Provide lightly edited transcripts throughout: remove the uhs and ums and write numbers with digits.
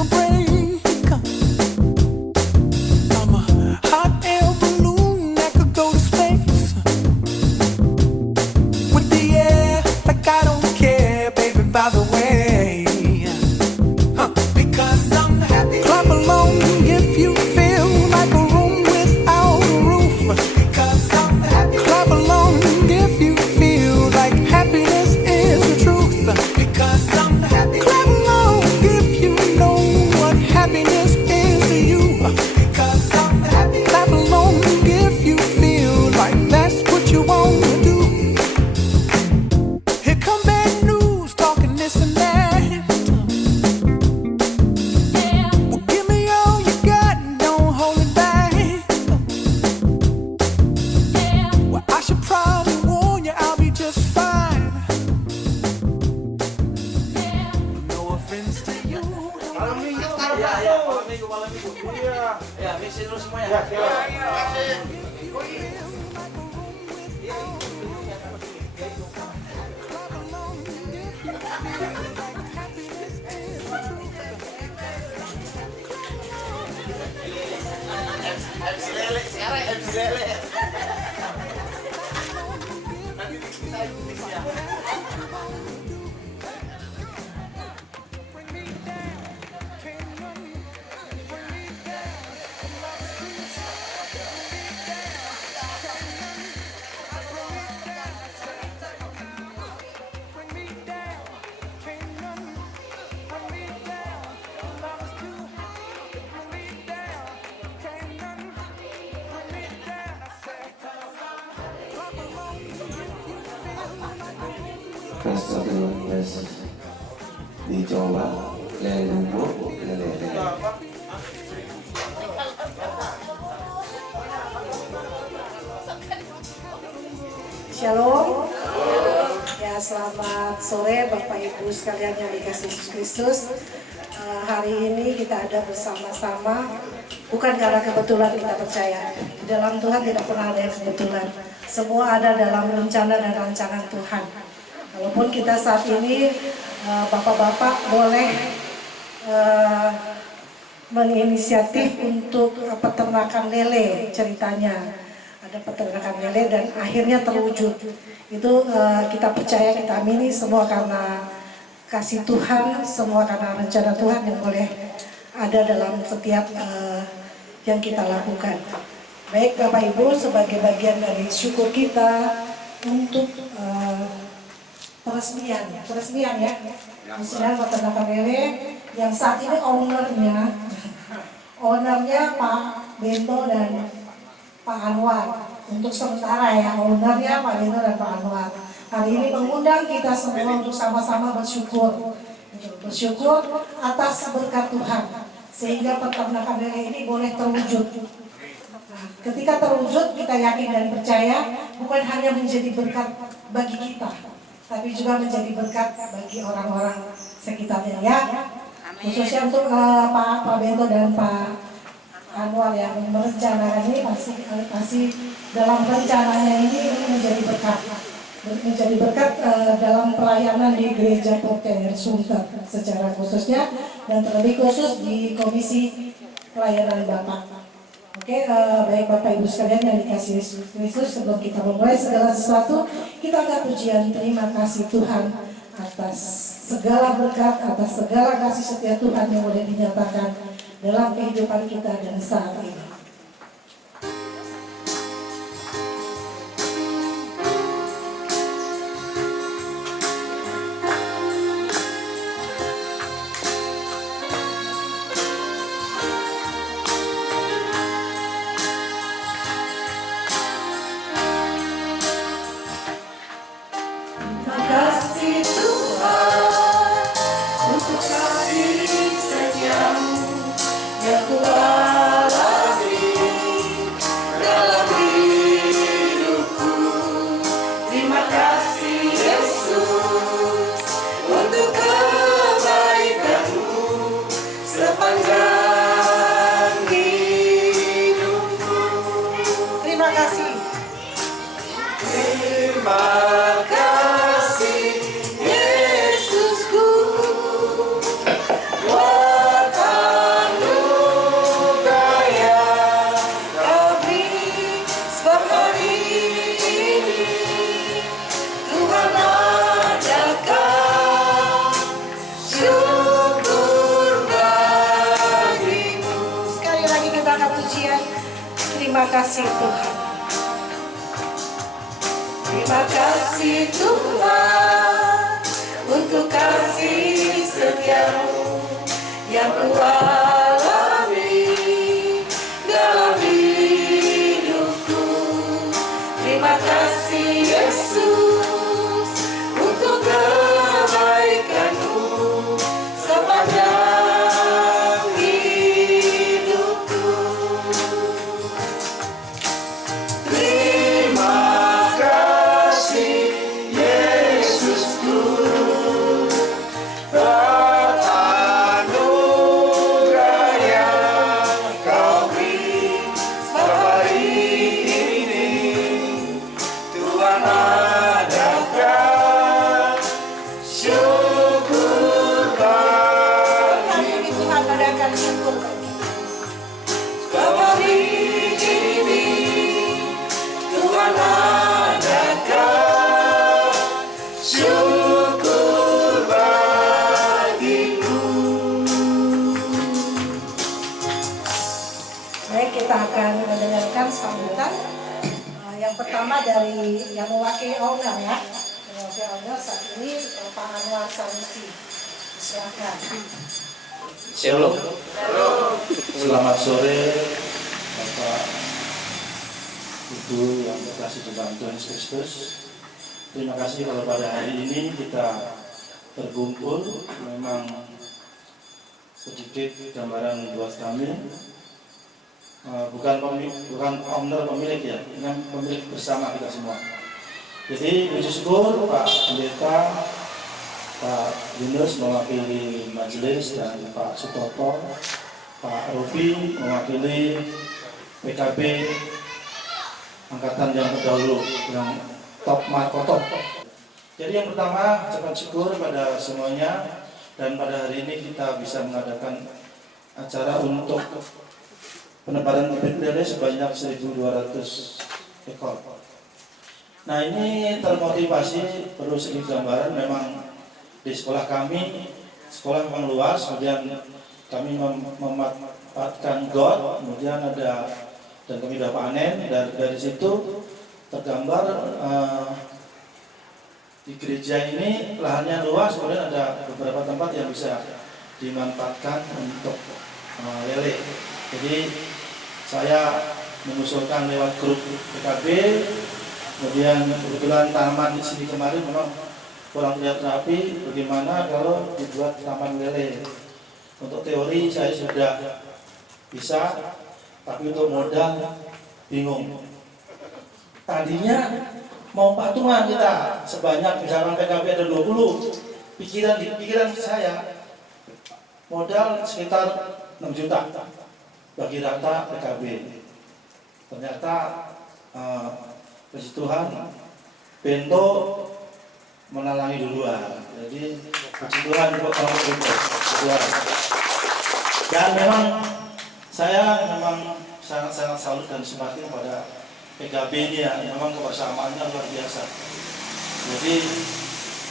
a break. I'm a hot air balloon that could go to space with the air, like I don't care, baby, by the way. Because I'm happy. Clap along if you feel like a room without a roof. Because I'm happy. Clap along if you feel like happiness is the truth. Because I'm happy. Clap along if you know what happiness is to you. Because I'm happy. Clap along if you feel like that's what you want to do. Here come bad news, talking this and that. Well, give me all you got and don't hold it back. Well, I should probably warn you, I'll be just fine. No offense to you. Malam minggu, malam minggu. Iya. Ya, mixin dulu semuanya. MC Lele, sekarang MC Lele. Nanti kita ikutin ya. Terus dicoba lele bubuk lele. Shalom. Ya, selamat sore Bapak Ibu sekalian yang dikasihi Yesus Kristus. Hari ini kita ada bersama-sama bukan karena kebetulan kita percaya. Di dalam Tuhan tidak pernah ada yang kebetulan. Semua ada dalam rencana dan rancangan Tuhan. Walaupun kita saat ini bapak-bapak boleh menginisiatif untuk peternakan lele ceritanya. Ada peternakan lele dan akhirnya terwujud. Itu kita percaya, kita amini semua karena kasih Tuhan, semua karena rencana Tuhan yang boleh ada dalam setiap yang kita lakukan. Baik Bapak Ibu, sebagai bagian dari syukur kita untuk peresmian ya, peresmian peternakan lele yang saat ini ownernya Pak Bento dan Pak Anwar. Untuk sementara ya, ownernya Pak Bento dan Pak Anwar. Hari ini mengundang kita semua untuk sama-sama bersyukur atas berkat Tuhan sehingga peternakan lele ini boleh terwujud. Nah, ketika terwujud kita yakin dan percaya bukan hanya menjadi berkat bagi kita, tapi juga menjadi berkat bagi orang-orang sekitarnya ya. Khususnya untuk Pak Bento dan Pak Anwar yang merencanakan ini pasti dalam rencananya ini menjadi berkat dalam pelayanan di Gereja Porter Sunter secara khususnya dan terlebih khusus di Komisi Pelayanan Bapak. Oke, baik Bapak Ibu sekalian yang dikasihi Yesus Kristus, sebelum kita memulai segala sesuatu, kita angkat pujian terima kasih Tuhan atas segala berkat, atas segala kasih setia Tuhan yang boleh dinyatakan dalam kehidupan kita dan saat ini. Terima kasih Tuhan. Terima kasih Tuhan untuk kasih setiamu yang Ku alami dalam hidupku. Terima kasih Yesus untuk kebaikan-Mu sepanjang hidupku. Terima kasih Yesusku, anugerah yang Kau beri hari ini. Tuhan adakan syukur Hari bagi ini Tuhan adakan syukur hari ini. Tuhan adakan syukur bagiku. Baik, kita akan mendengarkan sambutan. Yang pertama dari yang mewakili owner ya. Mewakili owner saat ini Pak Anwar Sanusi. Silakan. Shalom. Selamat sore Bapak Ibu yang berkasih dalam Tuhan Yesus Kristus. Terima kasih kalau pada hari ini kita berkumpul. Memang sedikit gambaran buat kami. Bukan owner pemilik ya, ini pemilik bersama kita semua. Jadi puji syukur Pak Pendeta, Pak Yunus mewakili majelis, dan Pak Sutopo, Pak Robi mewakili PKB angkatan yang terdahulu, yang top markotop. Jadi yang pertama, ucapan syukur pada semuanya, dan pada hari ini kita bisa mengadakan acara untuk penebaran bibit lele sebanyak 1.200 ekor. Nah, ini termotivasi, perlu sedikit gambaran. Memang di sekolah kami, sekolah memang luas, kemudian kami memanfaatkan got, kemudian ada, dan kami sudah panen. Dari situ tergambar di gereja ini lahannya luas, kemudian ada beberapa tempat yang bisa dimanfaatkan untuk lele. Jadi saya mengusulkan lewat grup PKB, kemudian kebetulan taman di sini kemarin memang kurang terlihat rapi. Bagaimana kalau dibuat taman lele? Untuk teori saya sudah bisa, tapi untuk modal bingung. Tadinya mau patungan kita sebanyak, misalkan PKB ada 20, pikiran saya modal sekitar 6 juta bagi rata PKB. Ternyata puji Tuhan Bento menalangi duluan. Jadi puji Tuhan untuk orang Bento. Dan memang saya sangat salut dan simpati kepada PKB ini ya. Memang kebersamaannya luar biasa. Jadi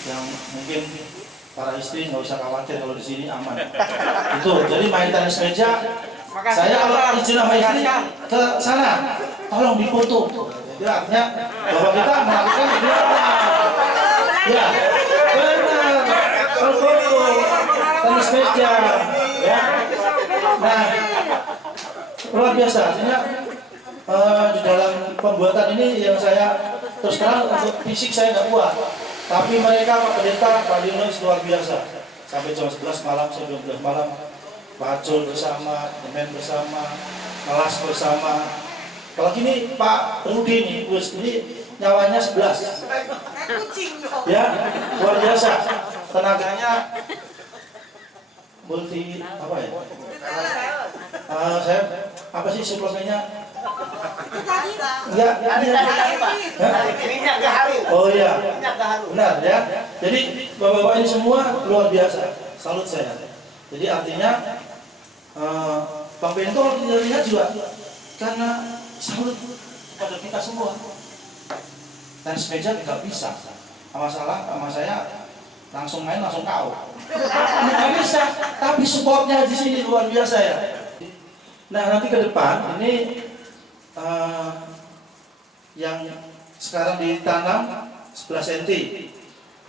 yang mungkin para istri nggak usah khawatir, kalau di sini aman. Itu. Jadi main tenis meja. Saya kalau izin sama istri ke sana, tolong difoto. Jadi artinya bahwa kita melakukan ya, benar. Foto tenis meja, ya. Nah, luar biasa. Artinya di dalam pembuatan ini yang saya terus terang untuk fisik saya nggak kuat, tapi mereka Pak Pendeta, Pak Yunus luar biasa. Sampai jam 11 malam, sampai 12 malam. Pacul bersama, temen bersama, kelas bersama. Kalau gini Pak Rudi nih, ini nyawanya 11. Ya, luar biasa. Tenaganya multi apa ya? Saya apa sih suplemennya? Enggak, oh iya, benar ya. Jadi bapak-bapak ini semua luar biasa. Salut saya. Jadi artinya Bang Bento tidak lihat juga karena salut pada kita semua. Tenis meja tidak bisa. Masalah sama saya langsung main langsung KO. Nggak bisa. Tapi supportnya di sini luar biasa ya. Nah nanti ke depan ini yang sekarang ditanam 11 cm,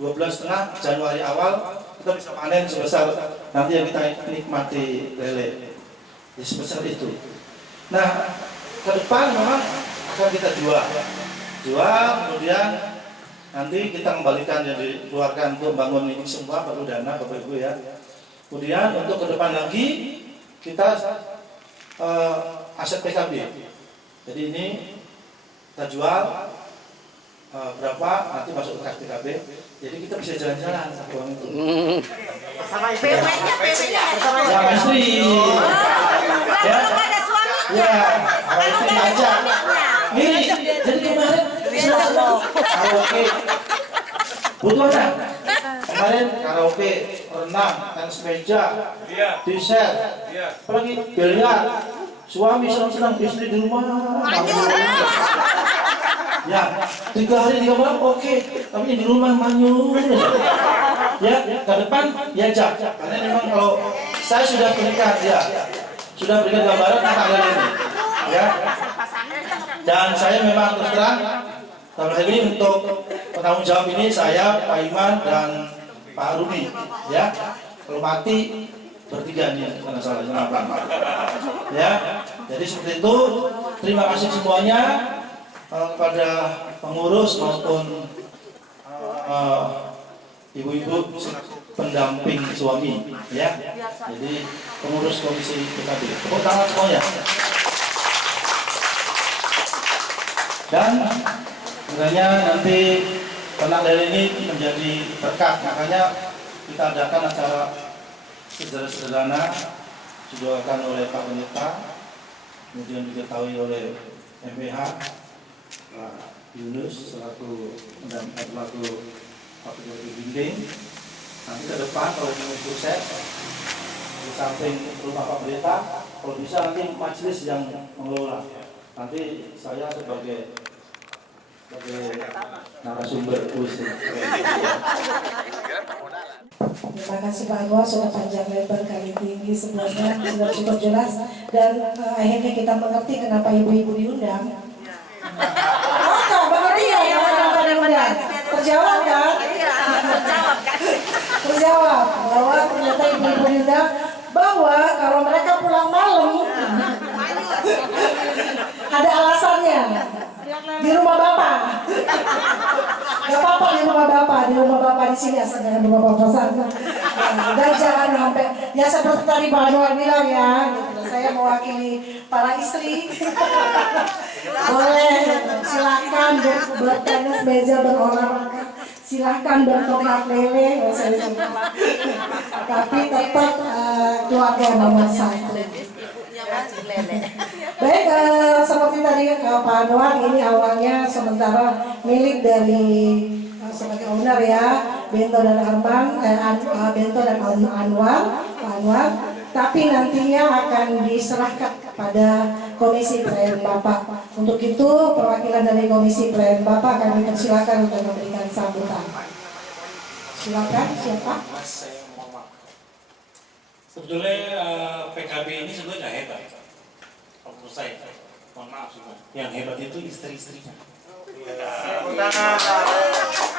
12,5 Januari awal kita bisa panen sebesar nanti yang kita nikmati lele, ya, sebesar itu. Nah, ke depan memang akan kita jual, kemudian nanti kita kembalikan yang dikeluarkan untuk membangun ini semua perlu dana Bapak Ibu ya. Kemudian untuk ke depan lagi kita aset PKB. Jadi ini kita jual berapa nanti masuk ke kas PKB. Jadi kita bisa jalan-jalan uang itu. Sama istri. Sama istri. Ya. Ya, sama istri aja. Ini jadi kemarin karaoke. Butuh ada? Kemarin karaoke, renang, tenis meja, dessert, apalagi biliar. Suami senang-senang, istri di rumah. Ya, 3 hari 3 malam oke, tapi di rumah manyun. Ya, ke depan diajak. Karena memang kalau saya sudah menikah, ya, sudah berikan gambaran tentang hal ini. Ya, dan saya memang terus terang dalam hal ini untuk penanggung jawab ini saya, Pak Iman dan Pak Rudi. Ya, kalau mati bertiga nih karena salah kenapa. Ya, jadi seperti itu. Terima kasih semuanya kepada pengurus maupun ibu-ibu pendamping suami. Ya, jadi pengurus komisi PKB. Tepuk tangan semuanya. Dan sebenarnya nanti ternak lele ini menjadi berkat, makanya kita adakan acara sederhana didoakan oleh Pak Pendeta, kemudian diketahui oleh MPH Pak Yunus selaku Pak Ketua Bimbing. Nanti ke depan kalau ingin sukses di samping rumah Pak Pendeta, kalau bisa nanti majelis yang mengelola. Nanti saya sebagai narasumber khusus. Terima kasih Pak Anwar, sudah panjang lebar kali tinggi sebelumnya, sudah cukup jelas. Dan akhirnya kita mengerti kenapa ibu-ibu diundang. Oh, tak, mengerti ya kenapa diundang? Terjawab kan? Terjawab bahwa ternyata ibu-ibu diundang, bahwa kalau mereka pulang malam ada alasannya. Di rumah bapak, gak apa-apa di rumah bapak di sini asal jangan rumah bapak sana. Dan jangan sampai, ya seperti tadi Pak Anwar bilang ya, gitu. Saya mewakili para istri, boleh silakan bertenis meja berolahraga, silakan berternak lele, tapi tetap keluarga nomor 1. Baik, seperti tadi Pak Anwar, ini awalnya sementara milik dari sebagai owner ya, Bento dan Arman, Bento dan Anwar, Pak Anwar, tapi nantinya akan diserahkan kepada Komisi Pelayanan Bapak. Untuk itu perwakilan dari Komisi Pelayanan Bapak kami persilakan untuk memberikan sambutan. Silakan, siapa? Sebetulnya PKB ini sebetulnya nggak hebat. Kalau menurut saya, mohon maaf semua. Yang hebat itu istri-istrinya.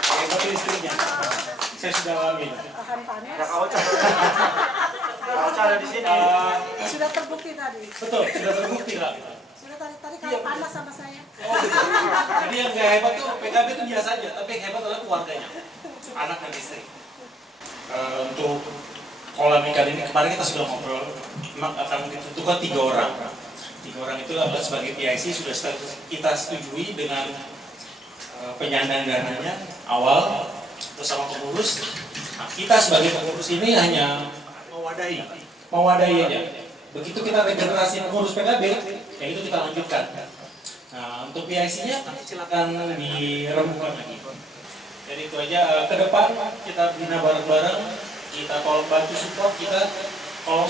Hebat itu istrinya. Saya sudah alami. Kalau ada di sini. Sudah terbukti tadi. Betul, sudah terbukti lah. Sudah tadi kalau panas sama saya. Jadi yang nggak hebat tuh PKB itu biasa aja, tapi yang hebat adalah keluarganya, anak dan istri. Untuk kolam ikan ini kemarin kita sudah ngobrol, memang akan ditentukan 3 orang. 3 orang itu adalah sebagai PIC sudah kita setujui dengan penyandang dananya awal bersama pengurus. Nah, kita sebagai pengurus ini hanya mewadahi aja. Begitu kita regenerasi pengurus PKB, ya itu kita lanjutkan. Nah, untuk PIC-nya nanti silakan dirembukan lagi. Jadi itu aja. Ke depan kita bina bareng-bareng. Kita tolong bantu support kita. Kalau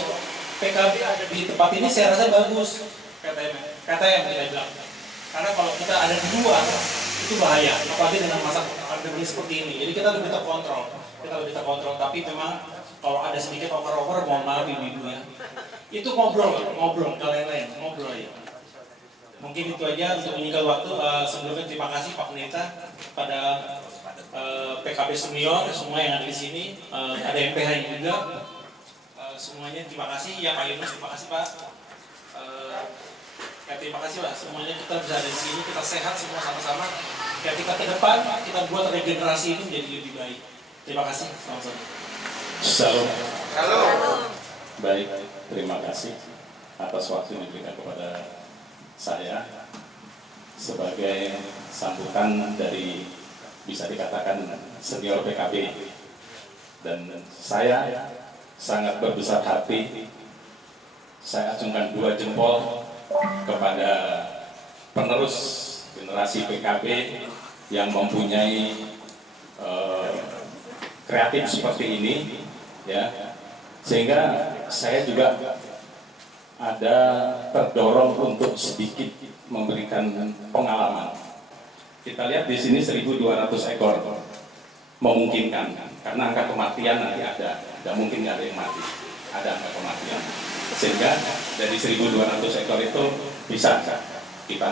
PKB ada di tempat ini saya rasa bagus. KTM kita bilang. Karena kalau kita ada di luar itu bahaya. Apalagi dengan masa pandemi seperti ini. Jadi kita lebih terkontrol. Tapi memang kalau ada sedikit over mohon maaf ibu-ibu ya. Itu ngobrol, kalau yang lain ngobrol aja. Mungkin itu aja untuk menyingkat waktu. Sebelumnya terima kasih Pak Pendeta pada PKB senior semua yang ada di sini, ada MPH juga. Semuanya terima kasih ya Pak Yunus, terima kasih Pak. Terima kasih lah semuanya, kita bisa ada di sini, kita sehat semua sama-sama. Ketika ke depan kita buat regenerasi ini menjadi lebih baik. Terima kasih, selamat sore. Shalom. Baik, terima kasih atas waktu yang diberikan kepada saya sebagai sambutan dari bisa dikatakan senior PKB, dan saya sangat berbesar hati. Saya acungkan 2 jempol kepada penerus generasi PKB yang mempunyai kreatif seperti ini, ya, sehingga saya juga ada terdorong untuk sedikit memberikan pengalaman. Kita lihat di sini 1.200 ekor memungkinkan, karena angka kematian nanti ada, tidak mungkin nggak ada yang mati, ada angka kematian, sehingga dari 1.200 ekor itu bisa kita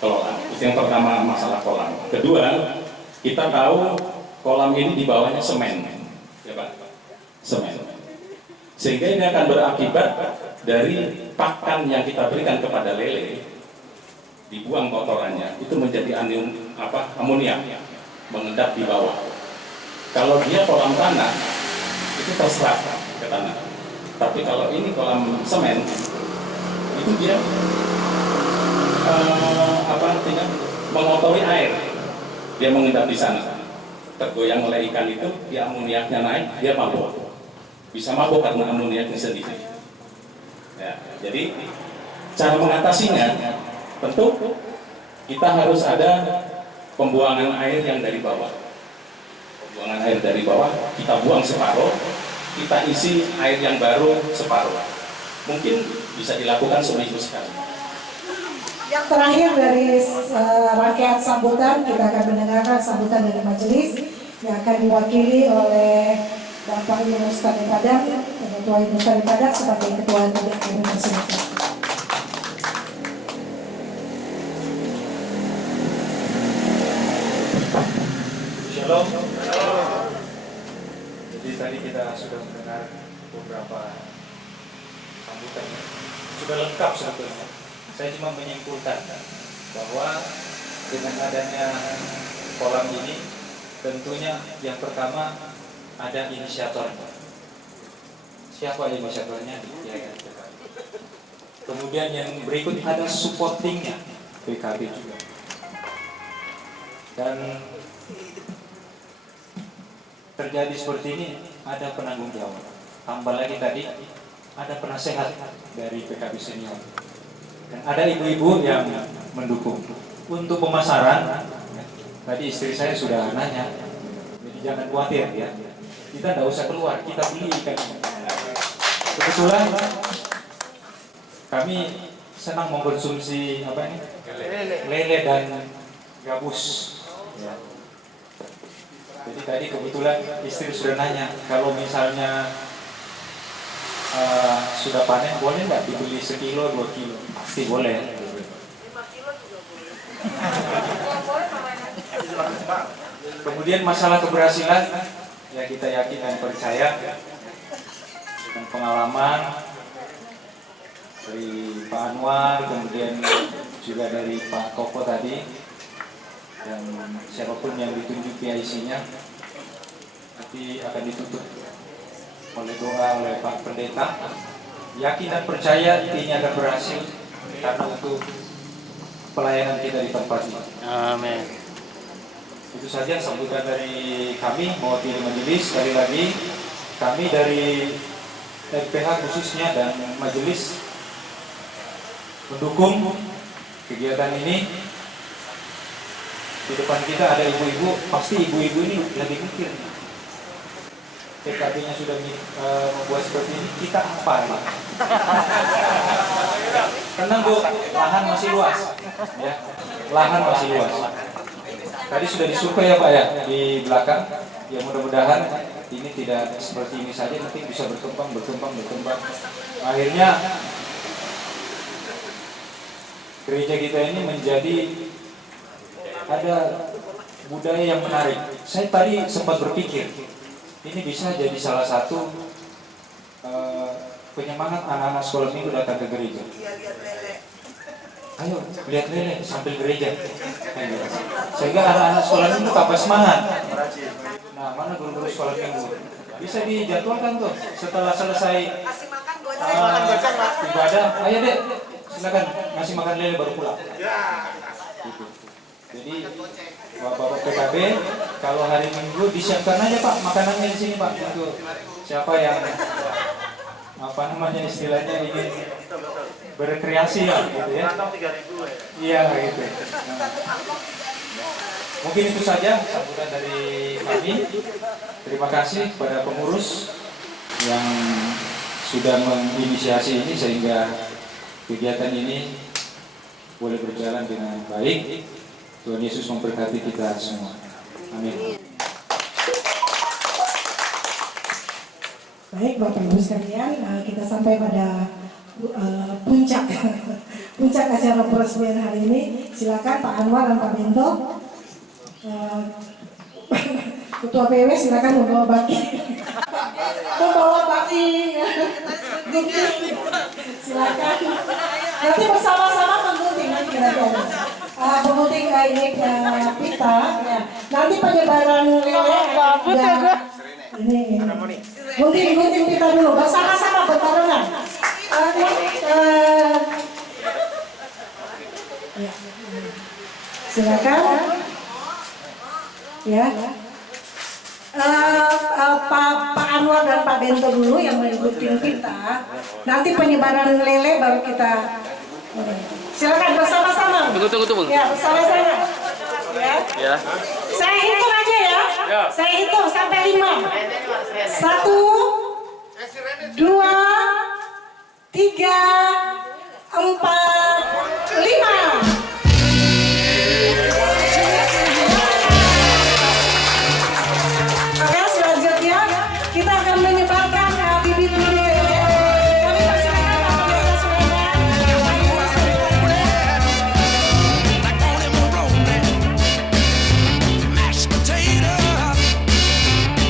kelola. Itu yang pertama, masalah kolam. Kedua, kita tahu kolam ini di bawahnya semen, ya Pak, semen, sehingga ini akan berakibat dari pakan yang kita berikan kepada lele, dibuang kotorannya itu menjadi amoniak mengendap di bawah. Kalau dia kolam tanah itu terserap ke tanah, tapi kalau ini kolam semen itu dia mengotori air, dia mengendap di sana, tergoyang oleh ikan itu, dia amoniaknya naik, dia mabuk, bisa mabuk karena amoniaknya sendiri. Ya, jadi cara mengatasinya tentu kita harus ada pembuangan air yang dari bawah. Pembuangan air dari bawah kita buang separuh, kita isi air yang baru separuh. Mungkin bisa dilakukan seminggu sekali. Yang terakhir dari rangkaian sambutan, kita akan mendengarkan sambutan dari majelis yang akan diwakili oleh Bapak Yunus Tani Padang, Ketua Yunus Tani Padang sebagai Ketua DPR tersebut. Shalom. Jadi tadi kita sudah mendengar beberapa sambutan, sudah lengkap sebetulnya. Saya cuma menyimpulkan bahwa dengan adanya kolam ini, tentunya yang pertama ada inisiatornya. Siapa inisiatornya? Ya. Kemudian yang berikut ada supportingnya, PKB juga. Dan terjadi seperti ini ada penanggung jawab. Tambah lagi tadi ada penasehat dari PKB senior. Dan ada ibu-ibu yang mendukung. Untuk pemasaran, tadi istri saya sudah nanya, jadi jangan khawatir ya. Kita tidak usah keluar, kita beli ikan. Kebetulan kami senang mengkonsumsi lele dan gabus. Ya. Jadi tadi kebetulan istri sudah nanya, kalau misalnya sudah panen boleh nggak dibeli 1 kilo, 2 kilo? Pasti boleh. 5 kilo juga boleh. Kemudian masalah keberhasilan, ya kita yakin dan percaya dengan pengalaman dari Pak Anwar, kemudian juga dari Pak Koko tadi, dan siapapun yang ditunjuk PIC-nya nanti akan ditutup oleh doa oleh Pak Pendeta. Yakin dan percaya ini akan berhasil karena untuk pelayanan kita di tempat ini. Amin. Itu saja sambutan dari kami mewakili majelis. Sekali lagi kami dari FPH khususnya dan majelis mendukung kegiatan ini. Di depan kita ada ibu-ibu, pasti ibu-ibu ini lagi mikir, PKB-nya sudah membuat seperti ini, kita apa ya? Tenang Bu, lahan masih luas, ya, lahan masih luas. Tadi sudah disurvei ya Pak ya di belakang, ya mudah-mudahan ini tidak seperti ini saja, nanti bisa berkembang. Akhirnya gereja kita ini menjadi ada budaya yang menarik. Saya tadi sempat berpikir, ini bisa jadi salah satu penyemangat anak-anak sekolah minggu datang ke gereja. Ayo lihat lele sambil gereja. Sehingga anak-anak sekolah minggu tambah semangat. Nah, mana guru-guru sekolah minggu? Bisa dijadwalkan tuh setelah selesai ibadah. Ayo dek, silakan ngasih makan lele baru pulang. Gitu. Jadi bapak-bapak PKB kalau hari Minggu disiapkan aja Pak makanannya di sini Pak untuk siapa yang istilahnya ingin berkreasi lah gitu ya. Iya gitu. Mungkin itu saja sambutan dari kami. Terima kasih kepada pengurus yang sudah menginisiasi ini sehingga kegiatan ini boleh berjalan dengan baik. Tuhan Yesus memberkati kita semua. Amin. Baik Bapak Ibu sekalian, kita sampai pada puncak acara peresmian hari ini. Silakan Pak Anwar dan Pak Bento. Ketua PW silakan membawa baki. Silakan. Nanti bersama-sama menggunting nanti menggunting ini pita. Ya. Nanti penyebaran lele ini. Gunting pita dulu bersama-sama berbarengan. Silakan. Ya. Pak Anwar dan Pak Bento dulu yang menggunting pita. Nanti penyebaran lele baru kita. Silakan bersama-sama. Tunggu. Ya, bersama-sama. Ya. Saya hitung aja ya. Saya hitung sampai 5. 1, 2, 3, 4, 5. Oke, selanjutnya kita akan menyebarkan bibit-bibit lele. Kami persilakan Pak Bento Sulaiman. Mashed potato,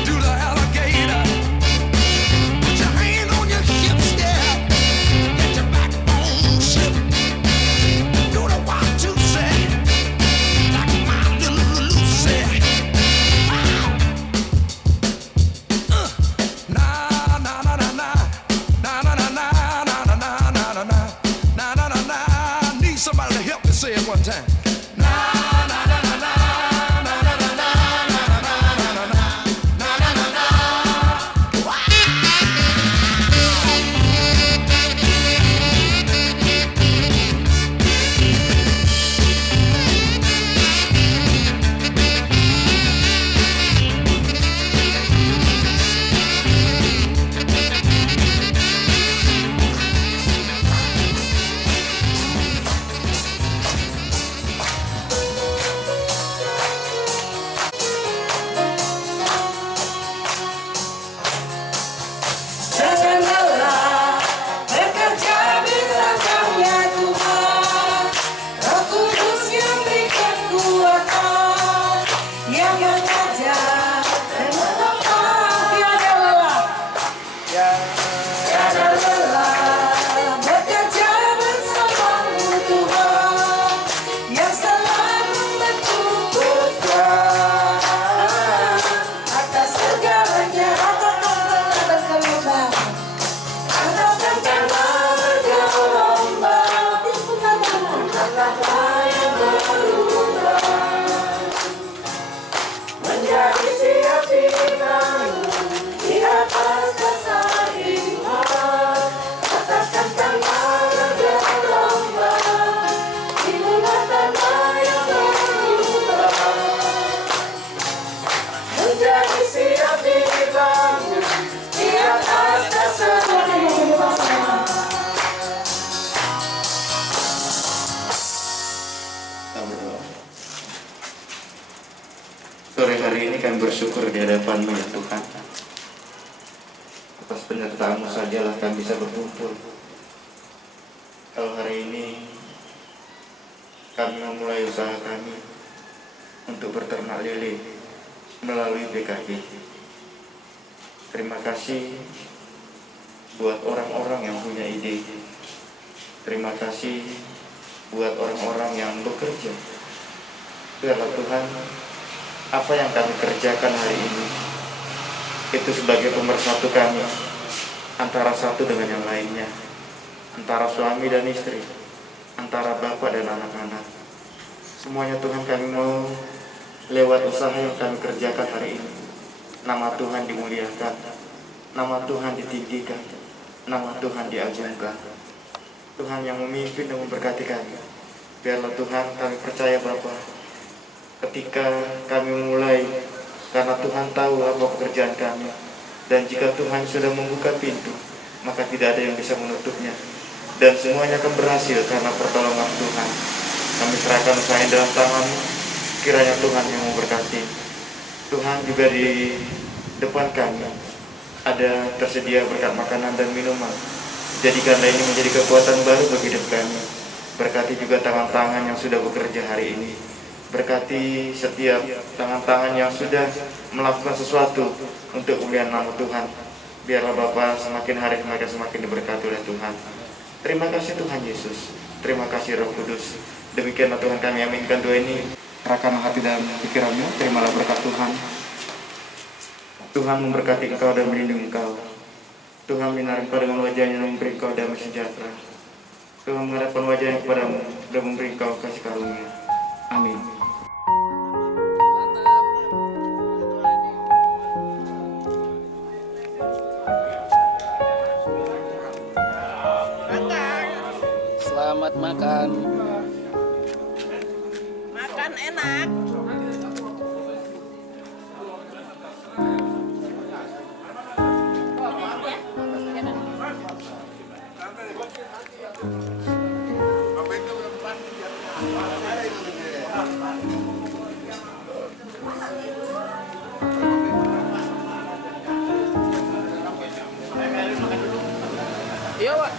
do the alligator. Put your hand on your hips, yeah. Get your backbone slip. Do the 1, 2, say, like my little Lucy. Need somebody to help me say it one time. Jangan lelah bekerja bersama Tuhan. Roh Kudus yang beri kekuatan, yang mengajar dan menopang tiada lelah. Tiada lelah bekerja bersamamu Tuhan, yang selalu menunjukkan atas segalanya. Menjadi siap di atas dasar iman, ataskan tangan gelombang, di luar tanah yang berubah. Menjadi siap dibangun di atas dasar iman. Sore hari ini kami bersyukur di hadapan-Mu ya Tuhan. Atas penyertaan-Mu sajalah kami bisa berkumpul. Kalau hari ini kami memulai usaha kami untuk berternak lele melalui PKB. Terima kasih buat orang-orang yang punya ide. Terima kasih buat orang-orang yang bekerja. Biarlah Tuhan, apa yang kami kerjakan hari ini itu sebagai pemersatu kami antara satu dengan yang lainnya, antara suami dan istri, antara bapak dan anak-anak. Semuanya Tuhan, kami mau lewat usaha yang kami kerjakan hari ini, nama Tuhan dimuliakan, nama Tuhan ditinggikan, nama Tuhan diagungkan. Tuhan yang memimpin dan memberkati kami. Biarlah Tuhan, kami percaya Bapa, ketika kami mulai, karena Tuhan tahu apa pekerjaan kami, dan jika Tuhan sudah membuka pintu, maka tidak ada yang bisa menutupnya, dan semuanya akan berhasil karena pertolongan Tuhan. Kami serahkan usaha yang dalam tangan-Mu, kiranya Tuhan yang memberkati. Tuhan, juga di depan kami ada tersedia berkat makanan dan minuman. Jadikanlah ini menjadi kekuatan baru bagi hidup kami. Berkati juga tangan-tangan yang sudah bekerja hari ini. Berkati setiap tangan-tangan yang sudah melakukan sesuatu untuk kemuliaan nama Tuhan. Biarlah Bapa semakin hari mereka semakin diberkati oleh Tuhan. Terima kasih Tuhan Yesus. Terima kasih Roh Kudus. Demikianlah Tuhan kami aminkan doa ini. Kerahkan hati dan pikiranmu. Terimalah berkat Tuhan. Tuhan memberkati engkau dan melindungi engkau. Tuhan menyinari engkau dengan wajahnya dan memberi engkau damai sejahtera. Tuhan menghadapkan wajahnya kepadamu dan memberi engkau kasih karunia. Amin. Selamat makan. Makan enak. Iya, Pak.